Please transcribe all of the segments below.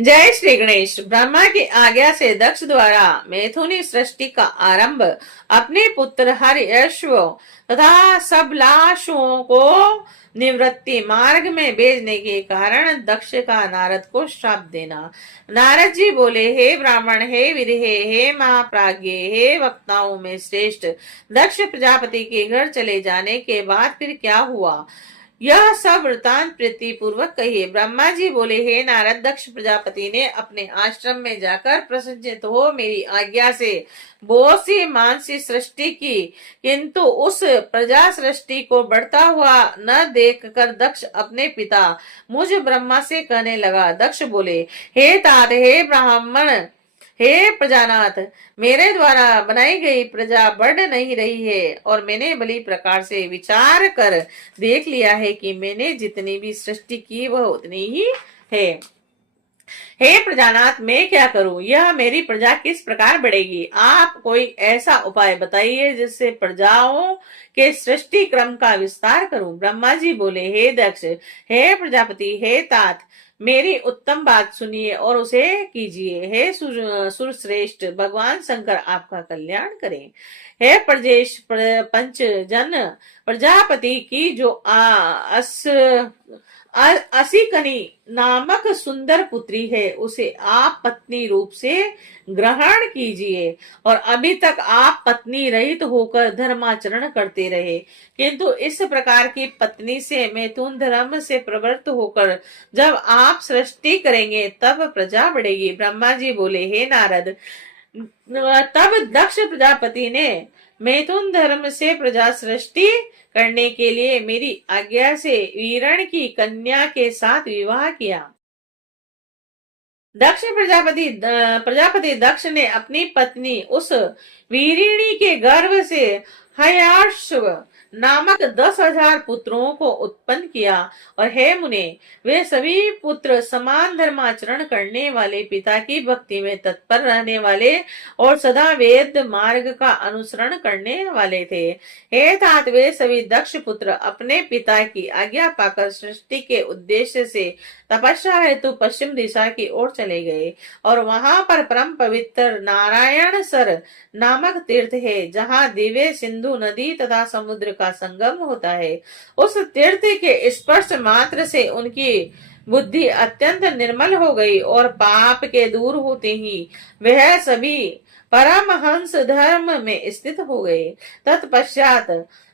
जय श्री गणेश। ब्रह्मा की आज्ञा से दक्ष द्वारा मैथुनी सृष्टि का आरंभ अपने पुत्र हर्यश्व तथा सबलाशुओं को निवृत्ति मार्ग में भेजने के कारण दक्ष का नारद को श्राप देना। नारद जी बोले, हे ब्राह्मण, हे विरहे, हे महाप्राज्ञ, हे वक्ताओं में श्रेष्ठ, दक्ष प्रजापति के घर चले जाने के बाद फिर क्या हुआ, यह सब वृतांत प्रीति पूर्वक कहिए। ब्रह्मा जी बोले, हे नारद, दक्ष प्रजापति ने अपने आश्रम में जाकर प्रसन्नचित्त हो मेरी आज्ञा से बहुत सी मानसी सृष्टि की, किंतु उस प्रजा सृष्टि को बढ़ता हुआ न देखकर दक्ष अपने पिता मुझ ब्रह्मा से कहने लगा। दक्ष बोले, हे तात, हे ब्राह्मण, हे प्रजानाथ, मेरे द्वारा बनाई गई प्रजा बढ़ नहीं रही है और मैंने भली प्रकार से विचार कर देख लिया है कि मैंने जितनी भी सृष्टि की वह उतनी ही है। हे प्रजानाथ, मैं क्या करूं? यह मेरी प्रजा किस प्रकार बढ़ेगी? आप कोई ऐसा उपाय बताइए जिससे प्रजाओं के सृष्टि क्रम का विस्तार करूं। ब्रह्मा जी बोले, हे दक्ष, हे प्रजापति, हे तात, मेरी उत्तम बात सुनिए और उसे कीजिए। हे सुरश्रेष्ठ, भगवान शंकर आपका कल्याण करें। हे प्रजेश पंच जन, प्रजापति की जो असिकनी नामक सुंदर पुत्री है उसे आप पत्नी रूप से ग्रहण कीजिए। और अभी तक आप पत्नी रहित होकर धर्माचरण करते रहे, किंतु इस प्रकार की पत्नी से मैथुन धर्म से प्रवृत्त होकर जब आप सृष्टि करेंगे तब प्रजा बढ़ेगी। ब्रह्मा जी बोले, हे नारद, तब दक्ष प्रजापति ने मैथुन धर्म से प्रजा सृष्टि करने के लिए मेरी आज्ञा से वीरण की कन्या के साथ विवाह किया। दक्ष प्रजापति दक्ष ने अपनी पत्नी उस वीरिणी के गर्भ से हयाश्व नामक 10,000 पुत्रों को उत्पन्न किया। और हे मुने, वे सभी पुत्र समान धर्माचरण करने वाले, पिता की भक्ति में तत्पर रहने वाले और सदा वेद मार्ग का अनुसरण करने वाले थे। हे तात, वे सभी दक्ष पुत्र अपने पिता की आज्ञा पाकर सृष्टि के उद्देश्य से तपस्या हेतु पश्चिम दिशा की ओर चले गए और वहां पर परम पवित्र नारायण सर नामक तीर्थ है, जहां दिव्य सिंधु नदी तथा समुद्र का संगम होता है। उस तीर्थ के स्पर्श मात्र से उनकी बुद्धि अत्यंत निर्मल हो गई और पाप के दूर होते ही वह सभी परमहंस धर्म में स्थित हो गए। तत्पश्चात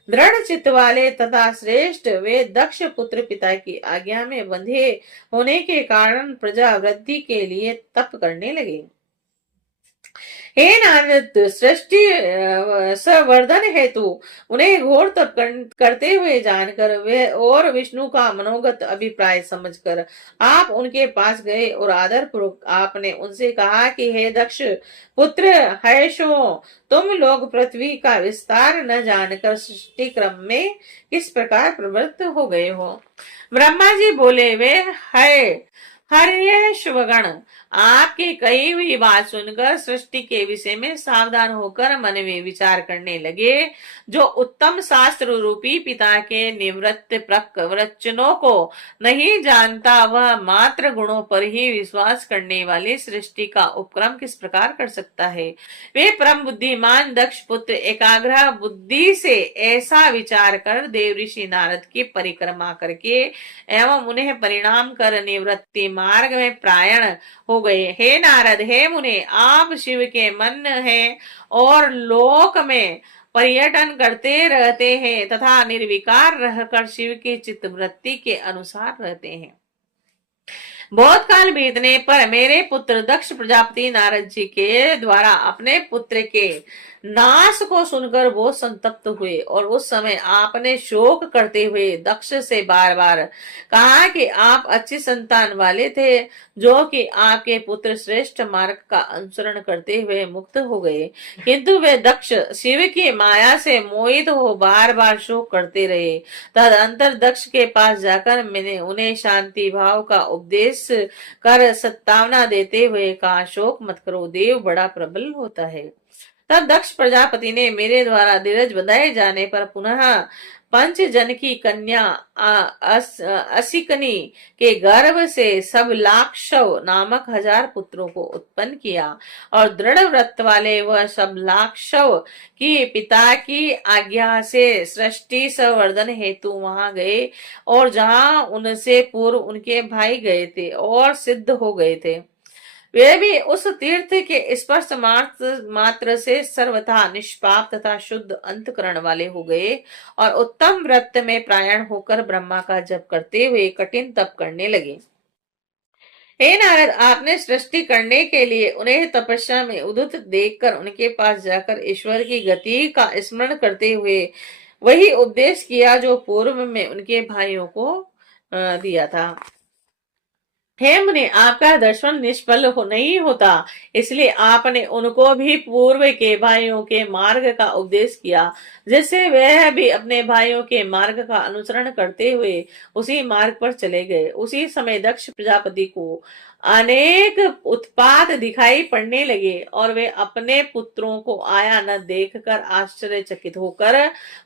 दृढ़ चित्त वाले तथा श्रेष्ठ वे दक्ष पुत्र पिता की आज्ञा में बंधे होने के कारण प्रजा वृद्धि के लिए तप करने लगे। हे नारद, सृष्टि संवर्धन हेतु उन्हें घोर तप करते हुए जानकर वे और विष्णु का मनोगत अभिप्राय समझकर आप उनके पास गए और आदर पूर्वक आपने उनसे कहा कि हे दक्ष पुत्र हयशो, तुम लोग पृथ्वी का विस्तार न जानकर सृष्टि क्रम में किस प्रकार प्रवृत्त हो गए हो। ब्रह्मा जी बोले, वे है हरे शुभगण, आपकी कही हुई बात सुनकर सृष्टि के विषय में सावधान होकर मन में विचार करने लगे। जो उत्तम शास्त्र रूपी पिता के निवृत्त प्रवचनों को नहीं जानता वह मात्र गुणों पर ही विश्वास करने वाले सृष्टि का उपक्रम किस प्रकार कर सकता है। वे परम बुद्धिमान दक्ष पुत्र एकाग्र बुद्धि से ऐसा विचार कर देव ऋषि नारद की परिक्रमा करके एवं उन्हें परिणाम कर निवृत्ति मार्ग में प्रायण हो गए। हे नारद, हे मुने, आप शिव के मन हैं और लोक में पर्यटन करते रहते हैं तथा निर्विकार रहकर शिव की चित्तवृत्ति के अनुसार रहते हैं। बहुत काल बीतने पर मेरे पुत्र दक्ष प्रजापति नारद जी के द्वारा अपने पुत्र के नाश को सुनकर बहुत संतप्त हुए और उस समय आपने शोक करते हुए दक्ष से बार बार कहा कि आप अच्छी संतान वाले थे, जो कि आपके पुत्र श्रेष्ठ मार्ग का अनुसरण करते हुए मुक्त हो गए, किंतु वे दक्ष शिव की माया से मोहित हो बार बार शोक करते रहे। तदंतर दक्ष के पास जाकर मैंने उन्हें शांति भाव का उपदेश कर सत्तावना देते हुए कहा, शोक मत करो, देव बड़ा प्रबल होता है। तब दक्ष प्रजापति ने मेरे द्वारा धीरज बंधाए जाने पर पुनः पंचजन की कन्या असिकनी के गर्भ से सब लाक्षव नामक 1000 पुत्रों को उत्पन्न किया, और दृढ़ व्रत वाले वह सब लाक्षव की पिता की आज्ञा से सृष्टि संवर्धन हेतु वहां गए, और जहां उनसे पूर्व उनके भाई गए थे और सिद्ध हो गए थे, वे भी उस तीर्थ के स्पर्श मात्र से सर्वथा निष्पाप तथा शुद्ध अंतकरण वाले हो गए, और उत्तम व्रत में प्रायण होकर ब्रह्मा का जप करते हुए कठिन तप करने लगे। हे नारद, आपने सृष्टि करने के लिए उन्हें तपस्या में उद्युत देखकर उनके पास जाकर ईश्वर की गति का स्मरण करते हुए वही उपदेश किया जो पूर्व में उनके भाइयों को दिया था। हे मुने, आपका दर्शन निष्फल नहीं होता, इसलिए आपने उनको भी पूर्व के भाइयों के मार्ग का उपदेश किया, जिससे वह भी अपने भाइयों के मार्ग का अनुसरण करते हुए उसी मार्ग पर चले गए। उसी समय दक्ष प्रजापति को अनेक उत्पात दिखाई पड़ने लगे, और वे अपने पुत्रों को आया न देखकर आश्चर्यचकित होकर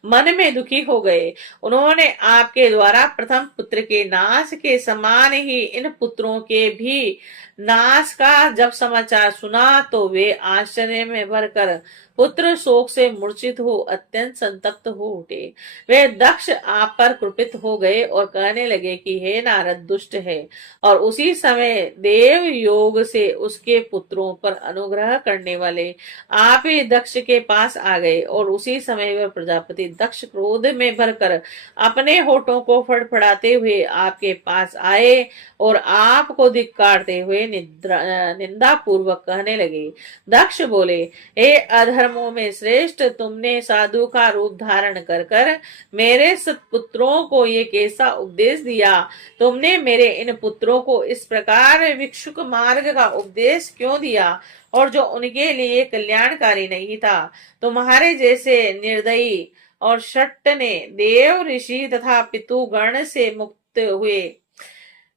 मन में दुखी हो गए। उन्होंने आपके द्वारा प्रथम पुत्र के नाश के समान ही इन पुत्रों के भी नाश का जब समाचार सुना, तो वे आश्चर्य में भरकर पुत्र शोक से मूर्छित हो अत्यंत संतप्त हो उठे। वे दक्ष आप पर कृपित हो गए और कहने लगे कि हे नारद, दुष्ट है। और उसी समय देव योग से उसके पुत्रों पर अनुग्रह करने वाले आप ही दक्ष के पास आ गए, और उसी समय वह प्रजापति दक्ष क्रोध में भरकर अपने होठों को फड़फड़ाते हुए आपके पास आए और आपको धिक्कारते हुए निंदा पूर्वक कहने लगे। दक्ष बोले, हे अधर्मों में श्रेष्ठ, तुमने साधु का रूप धारण कर कर मेरे सत्पुत्रों को ये कैसा उपदेश दिया? तुमने मेरे इन पुत्रों को इस प्रकार भिक्षुक मार्ग का उपदेश क्यों दिया, और जो उनके लिए कल्याणकारी नहीं था? तुम्हारे जैसे निर्दयी और शट्ट ने देव ऋषि तथा पितुगण से मुक्त हुए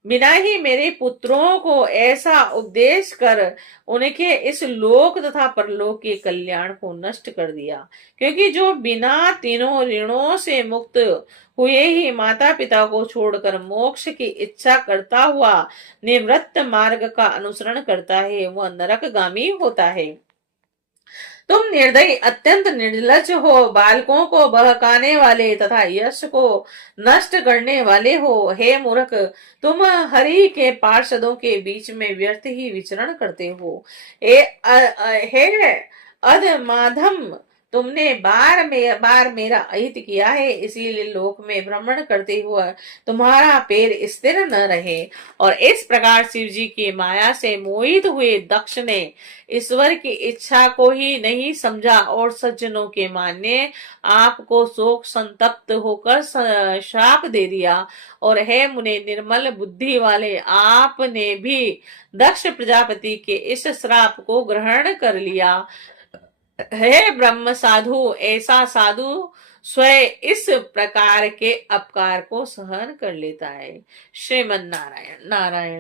बिना ही मेरे पुत्रों को ऐसा उपदेश कर उनके इस लोक तथा परलोक के कल्याण को नष्ट कर दिया। क्योंकि जो बिना तीनों ऋणों से मुक्त हुए ही माता पिता को छोड़कर मोक्ष की इच्छा करता हुआ निवृत्त मार्ग का अनुसरण करता है, वह नरकगामी होता है। तुम निर्दयी अत्यंत निर्लज हो, बालकों को बहकाने वाले तथा यश को नष्ट करने वाले हो। हे मूर्ख, तुम हरि के पार्षदों के बीच में व्यर्थ ही विचरण करते हो। हे अधमाधम, तुमने बार मेरा अहित किया है, इसीलिए लोक में भ्रमण करते हुए तुम्हारा पैर स्थिर न रहे। और इस प्रकार शिव जी की माया से मोहित हुए दक्ष ने ईश्वर की इच्छा को ही नहीं समझा, और सज्जनों के मानने आपको शोक संतप्त होकर श्राप दे दिया। और हे मुने, निर्मल बुद्धि वाले आपने भी दक्ष प्रजापति के इस श्राप को ग्रहण कर लिया। हे ब्रह्म साधु, ऐसा साधु स्वयं इस प्रकार के अपकार को सहन कर लेता है। श्रीमन नारायण नारायण।